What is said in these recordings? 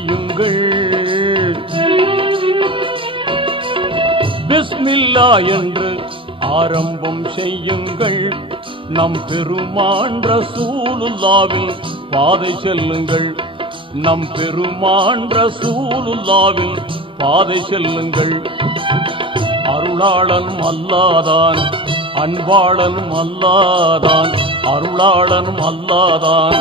செய்யுங்கள். பிஸ்மில்லா என்று ஆரம்பம் செய்யுங்கள். நம் பெருமான் ரசூலுல்லாவின் பாதை செல்லுங்கள். நம் பெருமான் ரசூலுல்லாவின் பாதை செல்லுங்கள். அருளாளனும் அல்லாதான், அன்பாளனும் அல்லாதான், அருளாளனும் அல்லாதான்,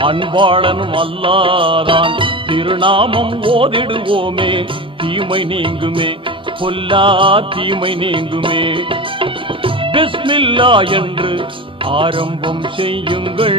அன்பாளனும் அல்லாதான். திருநாமம் ஓதிடுவோமே, தீமை நீங்குமே, பொல்லா தீமை நீங்குமே. பிஸ்மில்லா என்று ஆரம்பம் செய்யுங்கள்.